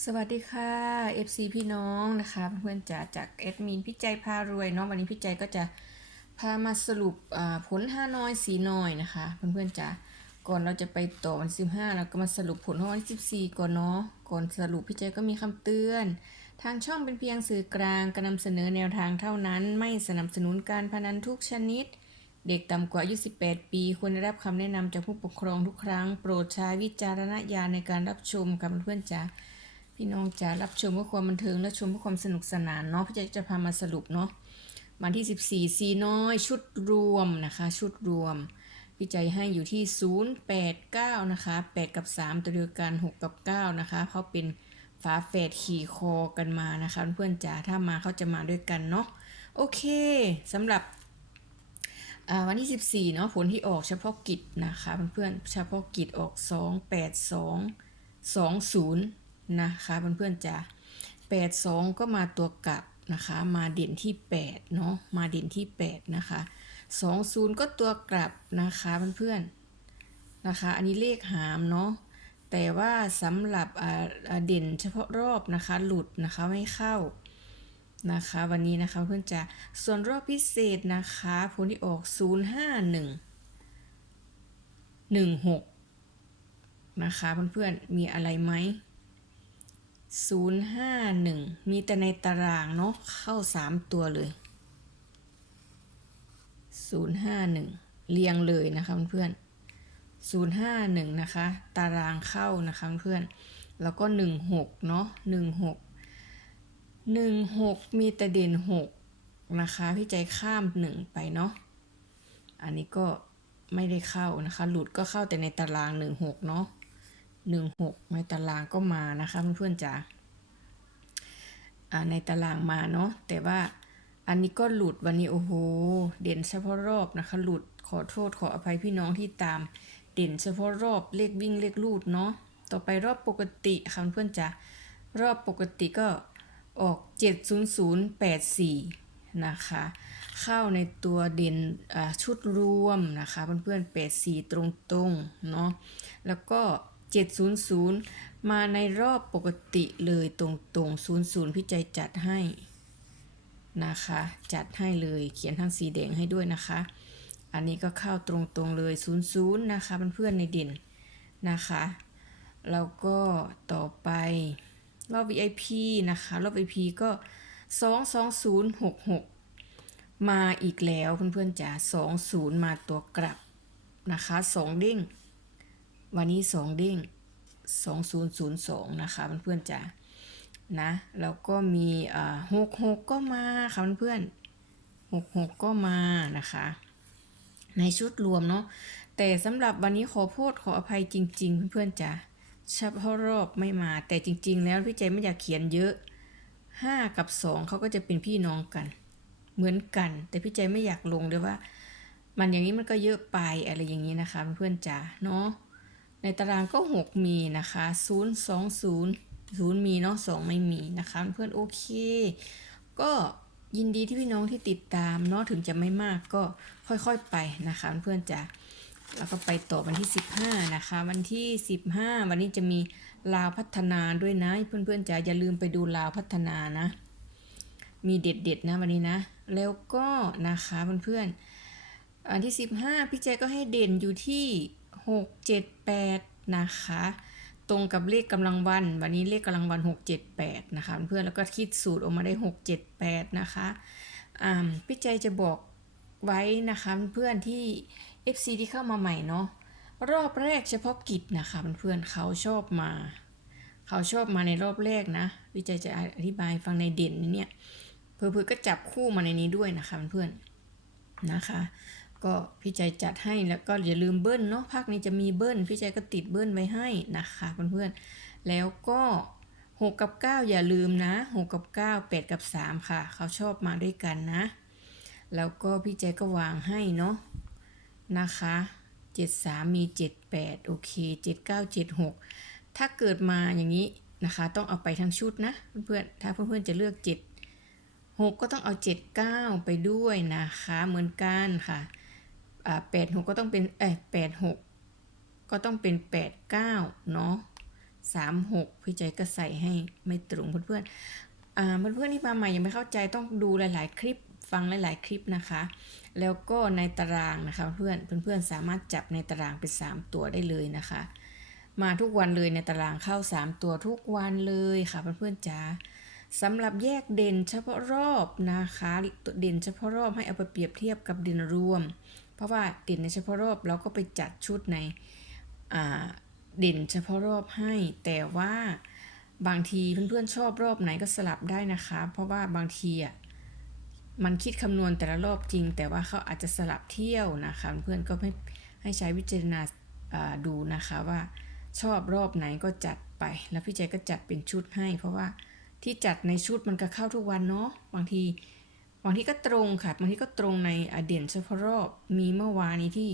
สวัสดีค่ะ FC พี่น้องนะคะเพื่อนๆจ๋าจากแอดมินพี่ใจพารวยเนาะวันนี้พี่ใจก็จะพามาสรุปผลห้าน้อยสีน้อยนะคะเพื่อนๆจ๋าก่อนเราจะไปต่อวันสิบห้าเราก็มาสรุปผลของวันที่สิบสี่ก่อนเนาะก่อนสรุปพี่ใจก็มีคำเตือน ทางช่องเป็นเพียงสื่อกลางการนำเสนอแนวทางเท่านั้น ไม่สนับสนุนการพนันทุกชนิด เด็กต่ำกว่าอายุ18 ปีควรได้รับคำแนะนำจากผู้ปกครองทุกครั้ง โปรดใช้วิจารณญาณในการรับชมค่ะเพื่อนๆจ๋า พี่น้องจะรับชมเพื่อความบันเทิงและชมเพื่อความสนุกสนานเนาะพี่จะจะพามาสรุปเนาะวันที่ 14ซีน้อยชุดรวมนะคะ ชุดรวมพี่ใจให้อยู่ที่ 089 นะคะ 8 กับ 3 ตัวเดียวกัน 6 กับ 9 นะคะเขาเป็นฝาแฝดขี่คอกันมานะคะ เพื่อนจ๋าถ้ามาเขาจะมาด้วยกันเนาะโอเคสำหรับวันที่ 14 เนาะผลที่ออกเฉพาะกิจนะคะ เพื่อนๆเฉพาะกิจออก 282 20 นะคะเพื่อนๆจ้ะ82ก็มาตัวกลับนะคะ มาเด่นที่8เนาะมาเด่นที่8นะคะ20ก็ตัวกลับนะคะเพื่อนๆนะคะ อันนี้เลขหามเนาะแต่ว่าสำหรับเด่นเฉพาะรอบนะคะ หลุดนะคะไม่เข้านะคะ วันนี้นะคะเพื่อนจะส่วนรอบพิเศษนะคะผลที่ออก 051 16 นะคะเพื่อนๆมีอะไรไหม 051 มีแต่ในตารางเนาะเข้า 3 ตัวเลย 051 เรียงเลยนะคะเพื่อน051 นะคะ ตารางเข้านะคะเพื่อนแล้วก็ 16 เนาะ16 16 มีแต่เด่น 6 นะคะ พี่ใจข้าม 1 ไปเนาะอันนี้ก็ไม่ได้เข้านะคะ หลุดก็เข้าแต่ในตาราง 16 เนาะ หนึ่งหกในตารางก็มานะคะเพื่อนๆจ๋าในตารางมาเนาะแต่ว่าอันนี้ก็หลุดวันนี้โอ้โห เด่นเฉพาะรอบนะคะ หลุดขอโทษขออภัยพี่น้องที่ตาม เด่นเฉพาะรอบเลขวิ่งเลขลูดเนาะต่อไปรอบปกติค่ะเพื่อนๆจ๋ารอบปกติก็ออก 70084 นะคะ เข้าในตัวเด่นชุดรวมนะคะเพื่อนๆ84 ตรงๆเนาะแล้วก็ 700 มาในรอบปกติเลยตรงๆ 00 พี่ใจจัดให้นะคะ จัดให้เลยเขียนทั้งสีแดงให้ด้วยนะคะ อันนี้ก็เข้าตรงๆเลย 00 นะคะเพื่อนๆในด่นนะคะแล้วก็ต่อไปรอบ VIP นะคะ รอบ VIP ก็ 22066 มาอีกแล้วเพื่อนๆจ๋า20 มาตัวกลับนะคะ 2 เด้ง วันนี้สองเด้ง2002นะคะเพื่อนๆจ๋านะ แล้วก็มีอ่า66ก็มาค่ะเพื่อนๆ66ก็มานะคะ ในชุดรวมเนาะแต่สำหรับวันนี้ขอโทษขออภัยจริง ๆ เพื่อนๆจ๋าเฉพาะรอบไม่มา แต่จริง ๆ แล้วพี่ใจไม่อยากเขียนเยอะ 5 กับ 2เขาก็จะเป็นพี่น้องกัน เหมือนกัน แต่พี่ใจไม่อยากลงเลยว่า มันอย่างนี้มันก็เยอะไปอะไรอย่างนี้นะคะเพื่อนๆจ๋าเนาะ ในตารางก็ 6 มีนะคะ0 2 0 0 มีเนาะ2ไม่มีนะคะ เพื่อนโอเค ก็ยินดีที่พี่น้องที่ติดตามเนาะถึงจะไม่มากก็ค่อยๆไปนะคะ เพื่อนจะแล้วก็ไปต่อวันที่ 15 นะคะ วันที่ 15 วันนี้จะมีลาวพัฒนาด้วยนะ เพื่อนๆจะอย่าลืมไปดูลาวพัฒนานะ มีเด็ดๆนะวันนี้นะ แล้วก็นะคะเพื่อนๆอันที่ 15 พี่แจก็ให้เด่นอยู่ที่ 6 7 8 นะคะ ตรงกับเลขกำลังวัน วันนี้เลขกำลังวัน 6 7 8 นะคะ เพื่อนแล้วก็คิดสูตรออกมาได้ 6 7 8 นะคะอ่าพี่ใจจะบอกไว้นะคะ เพื่อนที่ FC ที่เข้ามาใหม่เนาะรอบแรกเฉพาะกิจนะคะเพื่อนเขาชอบมา เขาชอบมาในรอบแรกนะพี่ใจจะอธิบายฟังในเด่นเนี่ยเพื่อๆก็จับคู่มาในนี้ด้วยนะคะเพื่อนนะคะ ก็พี่ใจจัดให้แล้วก็อย่าลืมเบิ้ลเนาะภาคนี้จะมีเบิ้ลพี่ใจก็ติดเบิ้ลไว้ให้นะคะเพื่อนๆแล้วก็6กับ 9 อย่าลืมนะ6กับ 9 8 กับ 3 ค่ะ เขาชอบมาด้วยกันนะ แล้วก็พี่ใจก็วางให้เนาะนะคะ73มี 78 โอเค 79 76 ถ้าเกิดมาอย่างนี้นะคะ ต้องเอาไปทั้งชุดนะเพื่อนๆถ้าเพื่อนๆจะเลือก 7 6 ก็ต้องเอา 79 ไปด้วยนะคะ เหมือนกันค่ะ แปดหกก็ต้องเป็นเอ้แปดหกก็ต้องเป็นแปดเก้าเนาะ36พี่ใจก็ใส่ให้ไม่ตรงเพื่อนๆอ่าเพื่อนๆที่มาใหม่ยังไม่เข้าใจต้องดูหลาย ๆ คลิปฟังหลาย ๆ คลิปนะคะ แล้วก็ในตารางนะคะเพื่อนเพื่อนๆสามารถจับในตารางเป็น 3 ตัวได้เลยนะคะ มาทุกวันเลยในตารางเข้า 3 ตัวทุกวันเลยค่ะเพื่อนๆจ๋า สำหรับแยกเด่นเฉพาะรอบนะคะตัวเด่นเฉพาะรอบให้เอาไปเปรียบเทียบกับเด่นรวม เพราะว่าเด่นในเฉพาะรอบเราก็ไปจัดชุดในเด่นเฉพาะรอบให้ แต่ว่าบางทีเพื่อนๆชอบรอบไหนก็สลับได้นะคะ เพราะว่าบางทีอะมันคิดคำนวณแต่ละรอบจริง แต่ว่าเขาอาจจะสลับเที่ยวนะคะ เพื่อนก็ไม่ให้ใช้วิจารณาอ่าดูนะคะว่าชอบรอบไหนก็จัดไป แล้วพี่ใจก็จัดเป็นชุดให้ เพราะว่า ที่จัดในชุดมันก็เข้าทุกวันเนาะบางทีบางทีก็ตรงค่ะ บางทีก็ตรงในอเด่นเฉพาะรอบมีเมื่อวานนี้ที่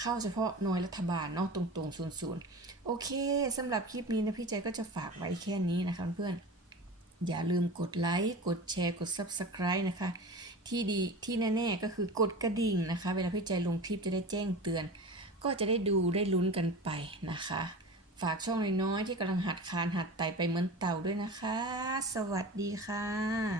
เข้าเฉพาะหน่วยรัฐบาลเนาะตรงๆศูนย์ศูนย์โอเคสำหรับคลิปนี้นะพี่ใจก็จะฝากไว้แค่นี้นะคะเพื่อนอย่าลืมกดไลค์ กดแชร์ กด Subscribe นะคะ ที่ดีที่แน่ๆก็คือกดกระดิ่งนะคะ เวลาพี่ใจลงคลิปจะได้แจ้งเตือน ก็จะได้ดูได้ลุ้นกันไปนะคะ ฝากช่องน้อยๆที่กำลังหัดคานหัดไต่ไปเหมือนเต่าด้วยนะคะ สวัสดีค่ะ